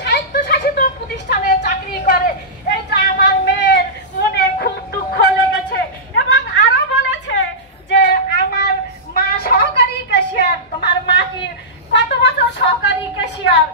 স্বায়ত্তশাসিত প্রতিষ্ঠানে চাকরি করে। এইটা আমার মেয়ের মনে খুব দুঃখ লেগেছে। এবং আরো বলেছে যে আমার মা সহকারী ক্যাশিয়ার। তোমার মা কি কত বছর সহকারী ক্যাশিয়ার?